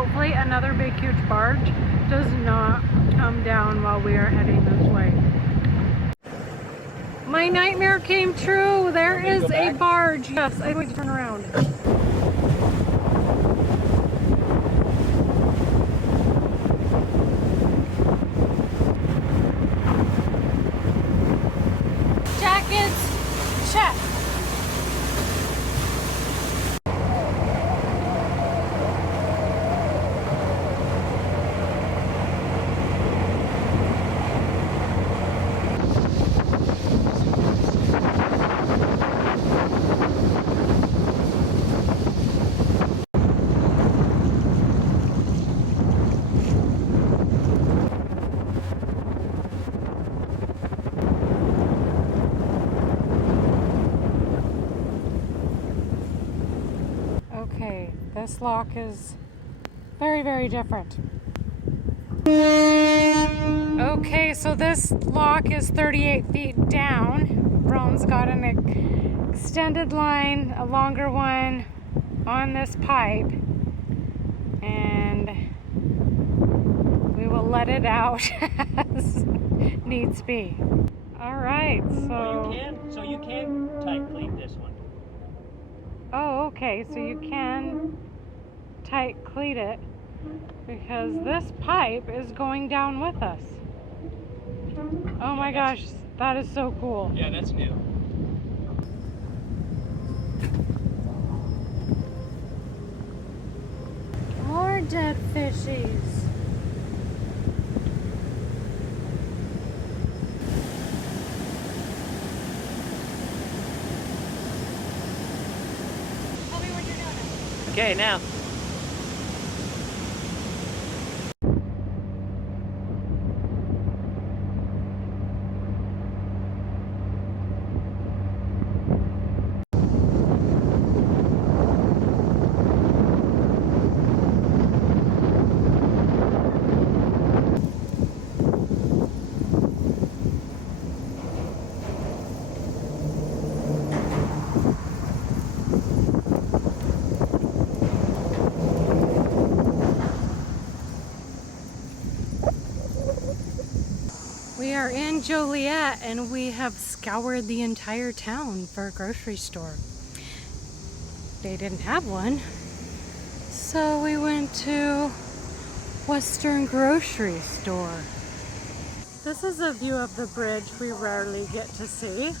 hopefully another big huge barge does not come down while we are heading this way. My nightmare came true. There is a barge. Yes, I'm going to turn around. Jackets, check. Okay, this lock is very, very different. Okay, so this lock is 38 feet down. Ron's got an extended line, a longer one on this pipe, and we will let it out as needs be. All right, so you can tight cleat this one. Oh, okay, so you can tight cleat it because this pipe is going down with us. Oh my gosh, that is so cool. Yeah, that's new. More dead fishies. Okay, now. We are in Joliet and we have scoured the entire town for a grocery store. They didn't have one, so we went to Western Grocery Store. This is a view of the bridge we rarely get to see.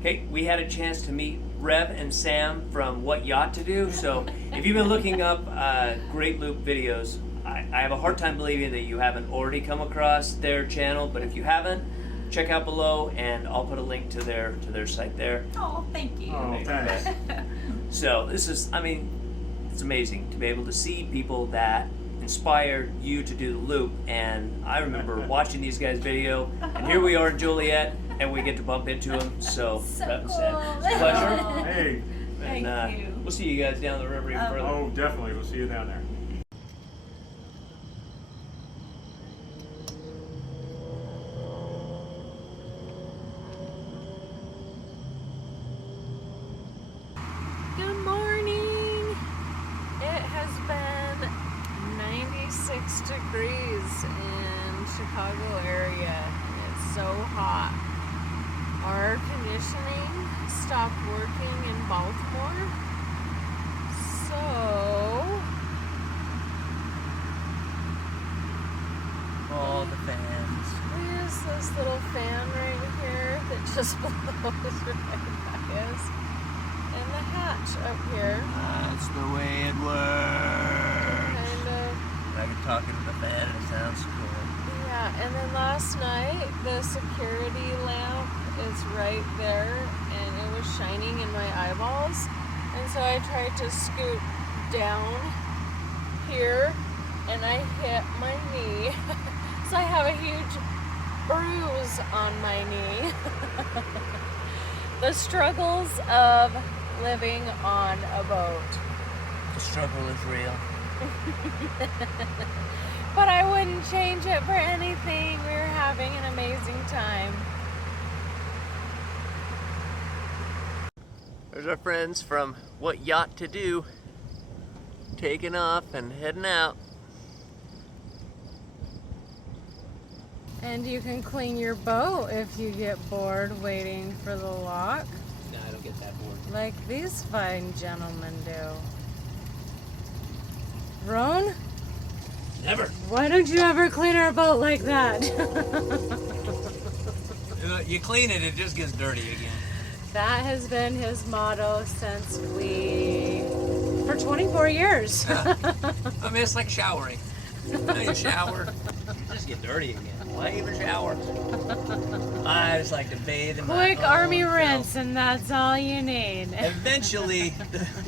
Okay, we had a chance to meet Rev and Sam from What Yacht to Do. So if you've been looking up Great Loop videos, I have a hard time believing that you haven't already come across their channel. But if you haven't, check out below, and I'll put a link to their site there. Oh, thank you. Oh, thanks. So this is, I mean, it's amazing to be able to see people that inspired you to do the loop. And I remember watching these guys' video, and here we are in Joliet, and we get to bump into them. So, So Rev and cool. Sam, it's a pleasure. Hey. Thank And you. we'll see you guys down the river even further. Oh, definitely. We'll see you down there. Good morning! It has been 96 degrees in Chicago area. It's so hot. Our air conditioning stopped working in Baltimore. So All the fans. we use this little fan right here that just blows right by us. And the hatch up here. That's the way it works. Kind of. I can talk into the fan and Sounds cool. Yeah, and then last night the security lamp is right there and it was shining in my eyeballs. And so I tried to scoot down here and I hit my knee. So I have a huge bruise on my knee. The struggles of living on a boat. The struggle is real. But I wouldn't change it for anything. We were having an amazing time. There's our friends from What Yacht to Do, taking off and heading out. And you can clean your boat if you get bored waiting for the lock, No, I don't get that bored. like these fine gentlemen do. Roan, Never. why don't you ever clean our boat like that? You clean it, it just gets dirty again. That has been his motto for 24 years. I mean, it's like showering. You shower, you just get dirty again. Why even shower? I just like to bathe in my Quick army own rinse, and that's all you need. Eventually,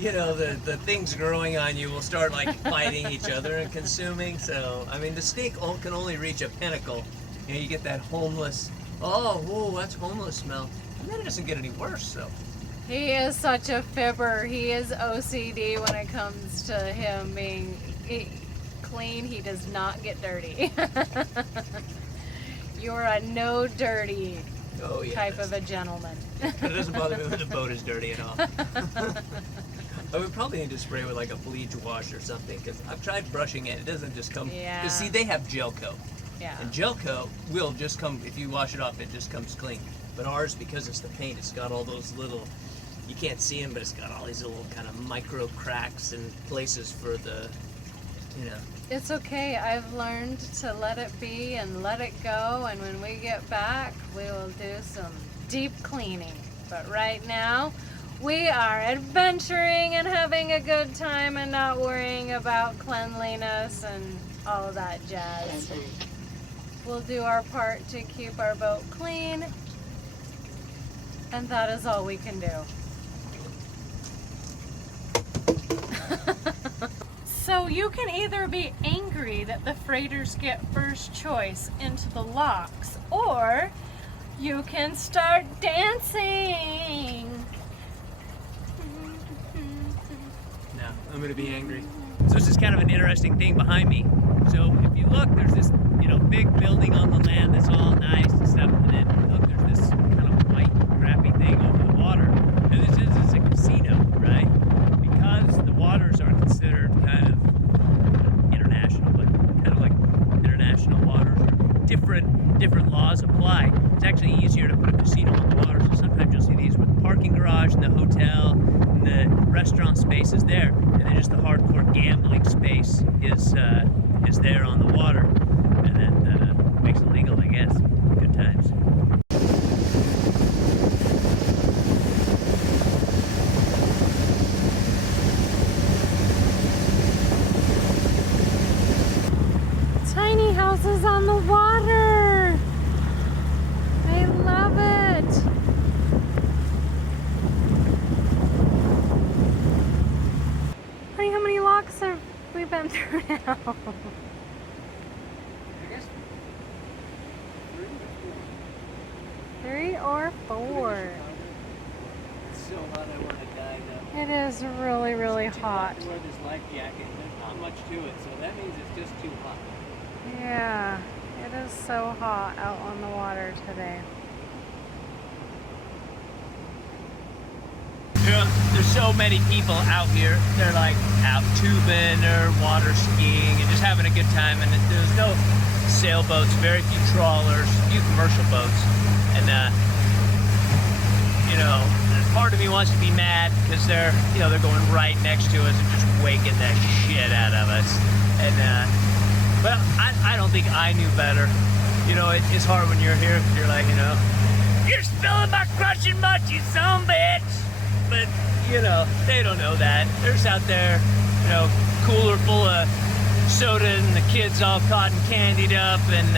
the things growing on you will start like fighting each other and consuming. So, I mean, the stink can only reach a pinnacle. You get that homeless, whoa, that's homeless smell. And then it doesn't get any worse, so. He is such a fibber. He is OCD when it comes to him being clean. He does not get dirty. You're a no dirty type of a gentleman. It doesn't bother me when the boat is dirty at all. I would probably need to spray with like a bleach wash or something, because I've tried brushing it. It doesn't just come. Yeah. Because see, they have gel coat. Yeah. And gel coat will just come, if you wash it off, it just comes clean. But ours, because it's the paint, it's got all those little, you can't see them, but it's got all these little kind of micro cracks and places for the, It's okay. I've learned to let it be and let it go. And when we get back, we will do some deep cleaning. But right now, we are adventuring and having a good time and not worrying about cleanliness and all of that jazz. We'll do our part to keep our boat clean. And that is all we can do. So you can either be angry that the freighters get first choice into the locks, or you can start dancing. No, I'm going to be angry. So this is kind of an interesting thing behind me. So if you look, there's this, big building on the land that's all nice and stuff, and then look, there's this kind of white, crappy thing over the water. And this is a casino, right? Because the waters are considered kind of international, but kind of like international waters, or different laws apply. It's actually easier to put a casino on the water. So sometimes you'll see these with the parking garage and the hotel and the restaurant space is there, and then just the hardcore gambling space is there on the water, and that makes it legal, I guess. Good times. Tiny houses on the water. I love it. Honey, how many locks have we been through now? I guess 3 or 4. It's so hot I want to die now. It is really, really hot. Wear this life jacket. There's not much to it, so that means it's just too hot. Yeah, it is so hot out on the water today. There's so many people out here. They're like out tubing or water skiing and just having a good time. And there's no sailboats, very few trawlers, few commercial boats. And part of me wants to be mad because they're going right next to us and just waking that shit out of us. And but I don't think I knew better. It's hard when you're here because you're like, you're spilling my crushing mud, you son of a bitch. But, they don't know that. They're just out there, cooler full of soda and the kids all cotton candied up and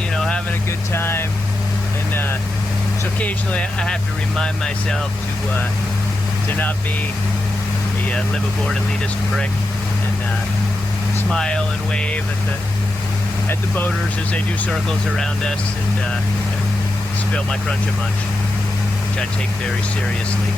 you know, having a good time. And so occasionally I have to remind myself to not be a live aboard and lead us prick, and smile and wave at the boaters as they do circles around us, and spill my crunch a munch, which I take very seriously.